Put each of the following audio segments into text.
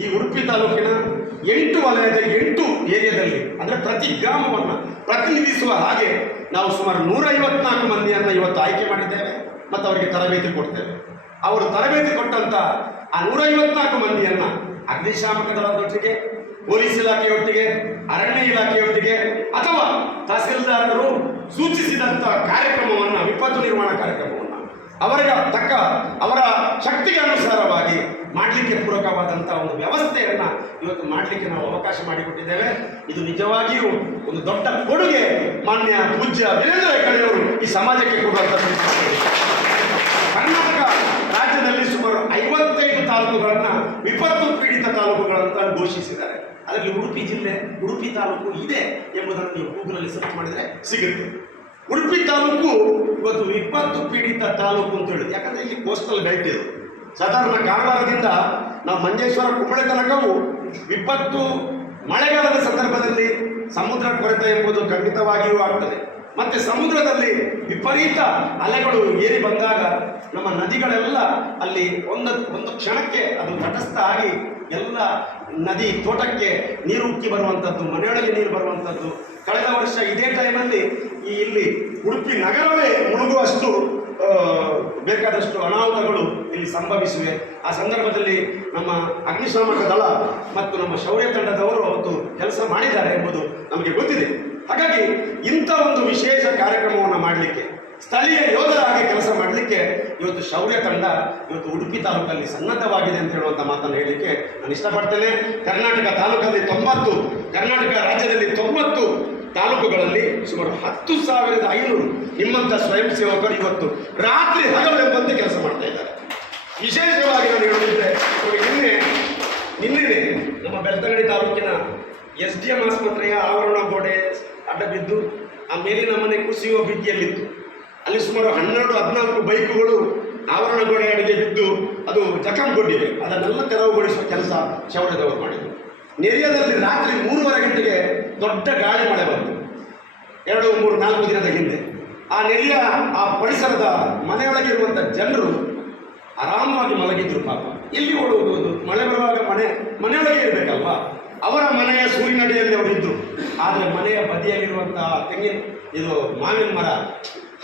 ಈ ಉಡುಪಿ ತಾಲೂಕಿನ ಎಂಟು ವಲಯದ ಎಂಟು ಏರಿಯಾದಲ್ಲಿ, ಅಂದರೆ ಪ್ರತಿ ಗ್ರಾಮವನ್ನು ಪ್ರತಿನಿಧಿಸುವ ಹಾಗೆ ನಾವು ಸುಮಾರು ನೂರ ಐವತ್ನಾಲ್ಕು ಮಂದಿಯನ್ನು ಇವತ್ತು ಆಯ್ಕೆ ಮಾಡಿದ್ದೇವೆ ಮತ್ತು ಅವರಿಗೆ ತರಬೇತಿ ಕೊಡ್ತೇವೆ. ಅವರು ತರಬೇತಿ ಕೊಟ್ಟಂತ ಆ ನೂರ ಐವತ್ನಾಲ್ಕು ಮಂದಿಯನ್ನ ಅಗ್ನಿಶಾಮಕ ದಳದೊಟ್ಟಿಗೆ, ಪೊಲೀಸ್ ಇಲಾಖೆಯೊಟ್ಟಿಗೆ, ಅರಣ್ಯ ಇಲಾಖೆಯೊಟ್ಟಿಗೆ ಅಥವಾ ತಹಸೀಲ್ದಾರರು ಸೂಚಿಸಿದಂಥ ಕಾರ್ಯಕ್ರಮವನ್ನು, ವಿಪತ್ತು ನಿರ್ವಹಣಾ ಕಾರ್ಯಕ್ರಮವನ್ನು, ಅವರಿಗೆ ತಕ್ಕ ಅವರ ಶಕ್ತಿಗೆ ಮಾಡಲಿಕ್ಕೆ ಪೂರಕವಾದಂಥ ಒಂದು ವ್ಯವಸ್ಥೆಯನ್ನು ಇವತ್ತು ಮಾಡಲಿಕ್ಕೆ ನಾವು ಅವಕಾಶ ಮಾಡಿಕೊಟ್ಟಿದ್ದೇವೆ. ಇದು ನಿಜವಾಗಿಯೂ ಒಂದು ದೊಡ್ಡ ಕೊಡುಗೆ ಮಾನ್ಯ ಪೂಜ್ಯ ವೀರೇಂದ್ರ ಹೆಗ್ಗಡೆಯವರು ಈ ಸಮಾಜಕ್ಕೆ ಕೊಡುವಂಥದ್ದು ಕರ್ನಾಟಕ ರಾಜ್ಯದಲ್ಲಿ ಸುಮಾರು ಐವತ್ತೈದು ತಾಲೂಕುಗಳನ್ನ ವಿಪತ್ತು ಪೀಡಿತ ತಾಲೂಕುಗಳಂತ ಘೋಷಿಸಿದ್ದಾರೆ. ಅದರಲ್ಲಿ ಉಡುಪಿ ಜಿಲ್ಲೆ, ಉಡುಪಿ ತಾಲೂಕು ಇದೆ ಎಂಬುದನ್ನು ನೀವು ಗೂಗಲಲ್ಲಿ ಸರ್ಚ್ ಮಾಡಿದರೆ ಸಿಗುತ್ತೆ. ಉಡುಪಿ ತಾಲೂಕು ಇವತ್ತು ವಿಪತ್ತು ಪೀಡಿತ ತಾಲೂಕು ಅಂತ ಹೇಳಿದೆ ಯಾಕಂದ್ರೆ ಇಲ್ಲಿ ಕೋಸ್ಟಲ್ ಬೆಲ್ಟ್ ಇದು. ಸಾಧಾರಣ ಕಾರವಾರದಿಂದ ನಾವು ಮಂಜೇಶ್ವರ ಕುಂಬಳೆ ತನಕವು ವಿಪತ್ತು ಮಳೆಗಾಲದ ಸಂದರ್ಭದಲ್ಲಿ ಸಮುದ್ರ ಕೊರತೆ ಎಂಬುದು ಖಂಡಿತವಾಗಿಯೂ ಆಗ್ತದೆ. ಮತ್ತೆ ಸಮುದ್ರದಲ್ಲಿ ವಿಪರೀತ ಅಲೆಗಳು ಏರಿ ಬಂದಾಗ ನಮ್ಮ ನದಿಗಳೆಲ್ಲ ಅಲ್ಲಿ ಒಂದು ಒಂದು ಕ್ಷಣಕ್ಕೆ ಅದು ತಟಸ್ಥ ಆಗಿ ಎಲ್ಲ ನದಿ ತೋಟಕ್ಕೆ ನೀರು ಉಕ್ಕಿ ಬರುವಂಥದ್ದು ಮನೆಯೊಳಗೆ ನೀರು ಬರುವಂಥದ್ದು ಕಳೆದ ವರ್ಷ ಇದೇ ಟೈಮಲ್ಲಿ ಈ ಇಲ್ಲಿ ಉಡುಪಿ ನಗರವೇ ಮುಳುಗುವಷ್ಟು ಬೇಕಾದಷ್ಟು ಅನಾಹುತಗಳು ಇಲ್ಲಿ ಸಂಭವಿಸಿವೆ. ಆ ಸಂದರ್ಭದಲ್ಲಿ ನಮ್ಮ ಅಗ್ನಿಶಾಮಕ ದಳ ಮತ್ತು ನಮ್ಮ ಶೌರ್ಯ ತಂಡದವರು ಅವತ್ತು ಕೆಲಸ ಮಾಡಿದ್ದಾರೆ ಎಂಬುದು ನಮಗೆ ಗೊತ್ತಿದೆ. ಹಾಗಾಗಿ ಇಂಥ ಒಂದು ವಿಶೇಷ ಕಾರ್ಯಕ್ರಮವನ್ನು ಮಾಡಲಿಕ್ಕೆ, ಸ್ಥಳೀಯ ಯೋಧರಾಗಿ ಕೆಲಸ ಮಾಡಲಿಕ್ಕೆ ಇವತ್ತು ಶೌರ್ಯ ತಂಡ ಇವತ್ತು ಉಡುಪಿ ತಾಲೂಕಲ್ಲಿ ಸನ್ನದ್ಧವಾಗಿದೆ ಅಂತ ಹೇಳುವಂಥ ಮಾತನ್ನು ಹೇಳಲಿಕ್ಕೆ ನಾನು ಇಷ್ಟಪಡ್ತೇನೆ. ಕರ್ನಾಟಕ ತಾಲೂಕಲ್ಲಿ ತೊಂಬತ್ತು, ಕರ್ನಾಟಕ ರಾಜ್ಯದಲ್ಲಿ ತೊಂಬತ್ತು ತಾಲೂಕುಗಳಲ್ಲಿ ಸುಮಾರು ಹತ್ತು ಸಾವಿರದ ಐನೂರು ನಿಮ್ಮಂಥ ಸ್ವಯಂ ಸೇವಕರು ಇವತ್ತು ರಾತ್ರಿ ಹಗಲು ಎಂಬಂತೆ ಕೆಲಸ ಮಾಡ್ತಾ ಇದ್ದಾರೆ. ವಿಶೇಷವಾಗಿ ನಾನು ಹೇಳುತ್ತಿದ್ದೆ ನಿನ್ನೆ ನಿನ್ನೆ ನಮ್ಮ ಬೆಳ್ತಂಗಡಿ ತಾಲೂಕಿನ ಎಸ್ ಡಿ ಎಂ ಆಸ್ಪತ್ರೆಯ ಆವರಣ ಗೋಡೆ ಅಡ್ಡ ಬಿದ್ದು, ಆ ಮೇಲಿನ ಮನೆ ಕುಸಿಯುವ ಭೀತಿಯಲ್ಲಿತ್ತು. ಅಲ್ಲಿ ಸುಮಾರು ಹನ್ನೆರಡು, ಹದಿನಾಲ್ಕು ಬೈಕುಗಳು ಆವರಣ ಗೋಡೆ ಅಡಿಗೆ ಬಿದ್ದು, ಅದು ಜಖಂಗೊಂಡಿವೆ. ಅದನ್ನೆಲ್ಲ ತೆರವುಗೊಳಿಸುವ ಕೆಲಸ ಶೌರ್ಯದವರು ಮಾಡಿದರು. ನೆರಿಯದಲ್ಲಿ ರಾತ್ರಿ ಮೂರುವರೆ ಗಂಟೆಗೆ ದೊಡ್ಡ ಗಾಳಿ ಮಳೆ ಬಂತು. ಎರಡು, ಮೂರು, ನಾಲ್ಕು ದಿನದ ಹಿಂದೆ. ಆ ನೆರಿಯ, ಆ ಪರಿಸರದ ಮನೆಯೊಳಗಿರುವಂಥ ಜನರು ಪಾಪ ಎಲ್ಲಿ ಓಡುವುದು ಮಳೆ ಬರುವಾಗ ಮನೆ, ಮನೆಯೊಳಗೆ ಇರಬೇಕಲ್ವಾ? ಅವರ ಮನೆಯ ಸೂರಿನಡಿಯಲ್ಲಿ ಅವರಿದ್ದರು ಆದರೆ ಮನೆಯ ಬದಿಯಲ್ಲಿರುವಂತಹ ತೆಂಗಿನ, ಇದು ಮಾವಿನ ಮರ,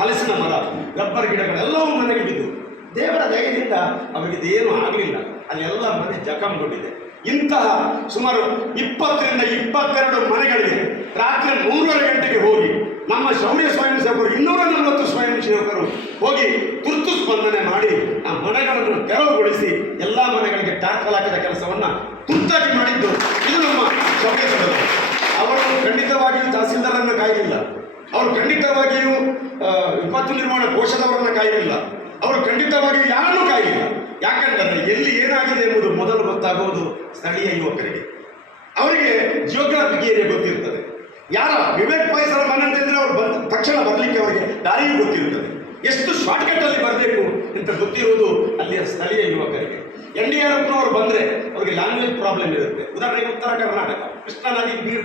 ಹಲಸಿನ ಮರ, ರಬ್ಬರ್ ಗಿಡಗಳೆಲ್ಲವೂ ಮನೆಗೆ ಬಿದ್ದು, ದೇವರ ದಯದಿಂದ ಅವರಿಗೆ ಏನೂ ಆಗಲಿಲ್ಲ. ಅಲ್ಲೆಲ್ಲ ಮನೆ ಜಖಂಗೊಂಡಿದೆ ಇಂತಹ ಸುಮಾರು ಇಪ್ಪತ್ತರಿಂದ ಇಪ್ಪತ್ತೆರಡು ಮನೆಗಳಿಗೆ ರಾತ್ರಿ ಮೂರುವರೆ ಗಂಟೆಗೆ ಹೋಗಿ ನಮ್ಮ ಶೌರ್ಯ ಸ್ವಯಂ ಸೇವಕರು ಇನ್ನೂರ ನಲವತ್ತು ಸ್ವಯಂ ತುರ್ತಾಗಿ ಮಾಡಿದ್ದು ಇದು ನಮ್ಮ ಸಭೆಯವರು. ಅವರು ಖಂಡಿತವಾಗಿಯೂ ತಹಸೀಲ್ದಾರನ್ನು ಕಾಯಲಿಲ್ಲ. ಅವರು ಖಂಡಿತವಾಗಿಯೂ ವಿಪತ್ತು ನಿರ್ಮಾಣ ಕೋಶದವರನ್ನು ಕಾಯಲಿಲ್ಲ. ಅವರು ಖಂಡಿತವಾಗಿಯೂ ಯಾರನ್ನೂ ಕಾಯಲಿಲ್ಲ. ಯಾಕಂದರೆ ಎಲ್ಲಿ ಏನಾಗಿದೆ ಎಂಬುದು ಮೊದಲು ಗೊತ್ತಾಗುವುದು ಸ್ಥಳೀಯ ಯುವಕರಿಗೆ. ಅವರಿಗೆ ಜಿಯೋಗ್ರಾಫಿಕ್ ಏರಿಯಾ ಗೊತ್ತಿರ್ತದೆ. ಯಾರ ವಿವೇಕ್ ಪಾಯಸರ ಮನೆ ಅಂತ ಹೇಳಿದ್ರೆ ಅವ್ರು ಬಂದ ತಕ್ಷಣ ಬರಲಿಕ್ಕೆ ಅವರಿಗೆ ದಾರಿಯೂ ಗೊತ್ತಿರುತ್ತದೆ ಎಷ್ಟು ಶಾರ್ಟ್ಕಟ್ ಅಲ್ಲಿ ಬರಬೇಕು ಅಂತ ಗೊತ್ತಿರುವುದು ಅಲ್ಲಿಯ ಸ್ಥಳೀಯ ಯುವಕರಿಗೆ. ಎನ್ ಡಿ ಆರ್ ಎಫ್ನವರು ಬಂದರೆ ಅವರಿಗೆ ಲ್ಯಾಂಗ್ವೇಜ್ ಪ್ರಾಬ್ಲಮ್ ಇರುತ್ತೆ ಉದಾಹರಣೆಗೆ ಉತ್ತರ ಕರ್ನಾಟಕ ಕೃಷ್ಣಾ ನದಿ ನೀರು